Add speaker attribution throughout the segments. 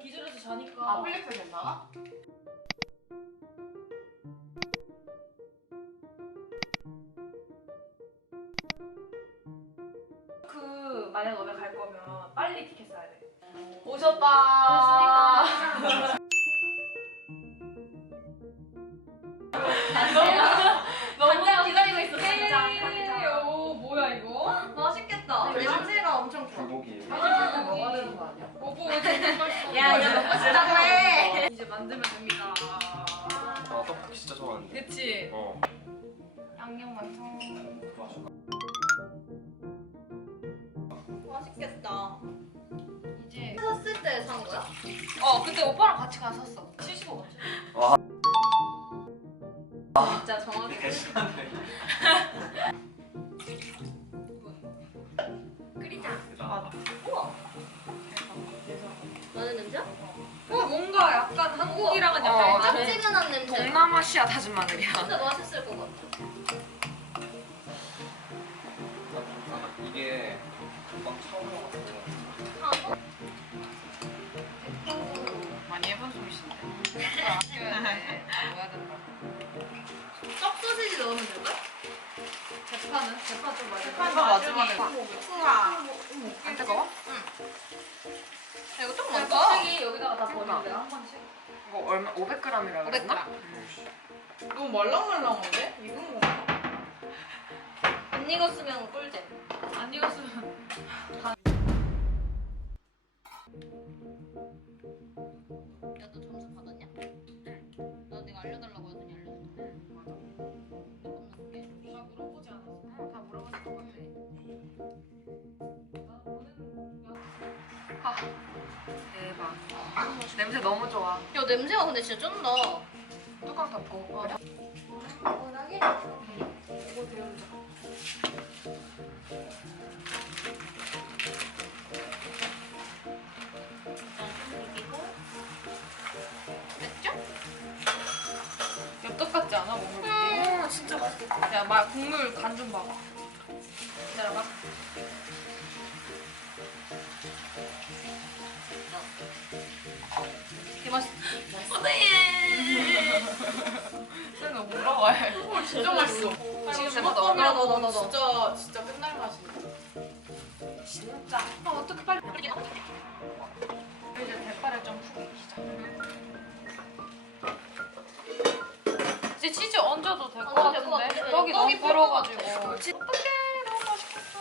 Speaker 1: 기절해서 자니까.
Speaker 2: 아 플렉스 된다?
Speaker 1: 그 만약 너네 갈 거면 빨리 티켓 사야 돼.
Speaker 2: 오셨다.
Speaker 1: 너무
Speaker 2: 기다리고 있어.
Speaker 1: 간장. 오 뭐야 이거?
Speaker 2: 맛있겠다. 냄새가 엄청 좋아.
Speaker 3: 불고기.
Speaker 2: 사실 먹어야 되는 거 아니야?
Speaker 1: 먹고 왜 이렇게 맛있어?
Speaker 2: 야 이거 먹고 싶다고 해.
Speaker 1: 이제 만들면 됩니다.
Speaker 3: 아 떡볶이 진짜 좋아하는데.
Speaker 1: 그치?
Speaker 3: 어.
Speaker 2: 양념 완성.
Speaker 3: 좋아.
Speaker 2: 맛있겠다. 이제 샀을 때 산 거야?
Speaker 1: 그때 오빠랑 같이 가서 샀어. 75만
Speaker 2: 진짜 정확히.
Speaker 3: 대신한데.
Speaker 2: 끓이자.
Speaker 3: 아,
Speaker 2: 우와. 나는 냄새?
Speaker 1: 뭔가 약간 한국이랑은 약간
Speaker 2: 짭지근한 냄새.
Speaker 1: 동남아시아 다진 마늘이야.
Speaker 2: 진짜 맛있을 것 같아.
Speaker 3: 이게 막 처음 먹었어.
Speaker 1: 많이 해본 소리신데. 아껴야 돼. 먹어야 된다.
Speaker 2: 떡 소시지 넣으면 될까?
Speaker 1: 대파는? 대파 좀 많이.
Speaker 2: 대파
Speaker 1: 마지막에.
Speaker 2: 우와.
Speaker 1: 안 뜨거워?
Speaker 2: 야, 이거 좀
Speaker 1: 그냥
Speaker 2: 많다.
Speaker 1: 껍데기 여기다가 다 버리면 돼, 한 번씩. 이거 얼마? 500g이라고 그랬나?
Speaker 2: 500g.
Speaker 4: 너무 말랑말랑한데? 익은 건가?
Speaker 2: 안 익었으면 꿀잼.
Speaker 1: 안 익었으면.
Speaker 2: 야, 너 점수 받았냐? 응. 나 내가 알려달라고 하더니 알려줬어.
Speaker 1: 응, 맞아.
Speaker 2: 조금 넘게.
Speaker 1: 누가 물어보지 않았어? 다 물어봤을 것 같아. 아, 대박. 냄새 너무 좋아.
Speaker 2: 야, 냄새가 근데 진짜 쩐다.
Speaker 1: 뚜껑 닫고.
Speaker 2: 워낙에?
Speaker 1: 이거 데우자.
Speaker 2: 됐죠?
Speaker 1: 엽떡 같지 않아? 먹물
Speaker 2: 진짜 맛있겠다.
Speaker 1: 야, 국물 간 좀 봐봐. 기다려봐.
Speaker 2: 개 맛있어.
Speaker 1: 쌤은 못 먹어야
Speaker 4: 진짜 맛있어.
Speaker 1: 지금
Speaker 4: 지금
Speaker 1: 먹어.
Speaker 4: 먹으면 진짜 끝날 맛인데.
Speaker 1: 진짜. 어떻게 빨리. 이제 대파를 좀 푹 익히자. 이제 치즈 얹어도 될 것
Speaker 2: 얹어도 될것
Speaker 1: 같은데?
Speaker 2: 같아.
Speaker 1: 떡이 너무
Speaker 2: 떡이
Speaker 1: 불어가지고.
Speaker 2: 불어가지고.
Speaker 1: 어떡해, 너무 맛있겠어.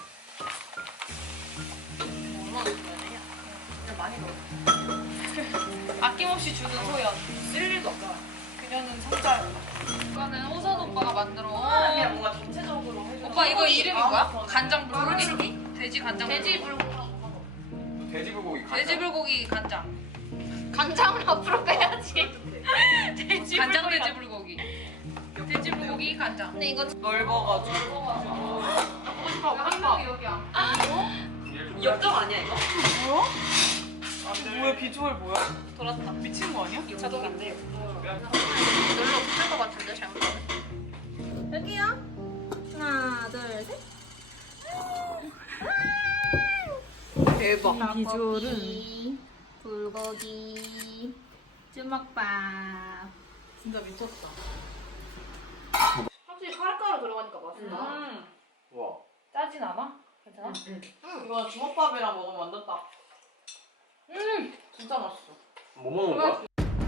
Speaker 2: 얼마나 넣어야 되냐?
Speaker 1: 그냥 많이 넣어. 아낌없이 주는 소연. 쓸 일도 없잖아. 그녀는 성자였다. 이거는 호선 오빠가 만들어.
Speaker 4: 그냥 뭔가 전체적으로 해줘.
Speaker 1: 오빠 이거 이름이 뭐야?
Speaker 4: 아,
Speaker 1: 간장 불고기? 돼지 간장
Speaker 2: 돼지
Speaker 1: 불고기.
Speaker 2: 불고기라고.
Speaker 3: 돼지 불고기 간장.
Speaker 1: 돼지 불고기 간장.
Speaker 2: 간장을 앞으로 빼야지.
Speaker 1: 돼지 간장 돼지 불고기. 돼지 불고기 간장.
Speaker 2: 근데 이거
Speaker 4: 넓어가지고.
Speaker 1: 한 명이 여기야.
Speaker 4: 엽떡 아니야 이거? 뭐야 비주얼 뭐야?
Speaker 1: 돌았다.
Speaker 4: 미친 거 아니야?
Speaker 1: 자동인데.
Speaker 2: 놀러 붙을 것 같은데 잘못하면. 여기요. 하나, 둘, 셋.
Speaker 1: 대박.
Speaker 2: 비주얼은 불고기, 주먹밥.
Speaker 4: 진짜 미쳤다.
Speaker 2: 확실히 카레가루 들어가니까 맛있다.
Speaker 3: 와.
Speaker 1: 짜진 않아? 괜찮아?
Speaker 4: 이거 주먹밥이랑 먹으면 완전 딱. 진짜 맛있어.
Speaker 3: 뭐 먹는 거야?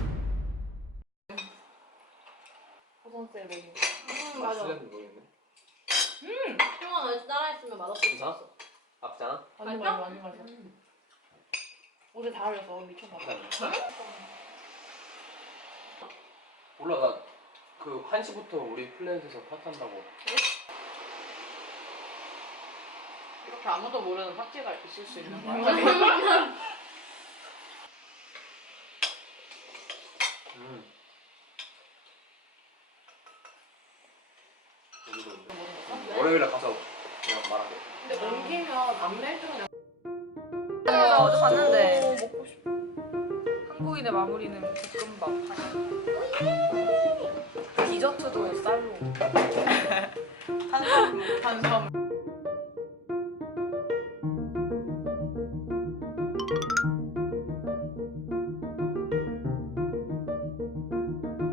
Speaker 1: 호선 셀러리.
Speaker 2: 맞아.
Speaker 3: 모르겠네.
Speaker 2: 형아 너 따라했으면 맛없을 수
Speaker 3: 괜찮아?
Speaker 2: 있어.
Speaker 3: 아프잖아?
Speaker 1: 완전
Speaker 2: 맛있어?
Speaker 1: 맛있어, 완전 맛있어. 어제 다 흘렸어. 미쳤나 봐.
Speaker 3: 몰라 나 그 1시부터 우리 플랜에서 파탄다고.
Speaker 4: 이렇게 아무도 모르는 삭제가 있을 수 있는 거야?
Speaker 3: 월요일에 가서 그냥 말하게.
Speaker 4: 근데 옮기면 안내해주는
Speaker 1: 어제 봤는데. 먹고 싶어. 한국인의 마무리는 볶음밥. 디저트도 쌀로.
Speaker 4: 탄수화물.
Speaker 1: 아,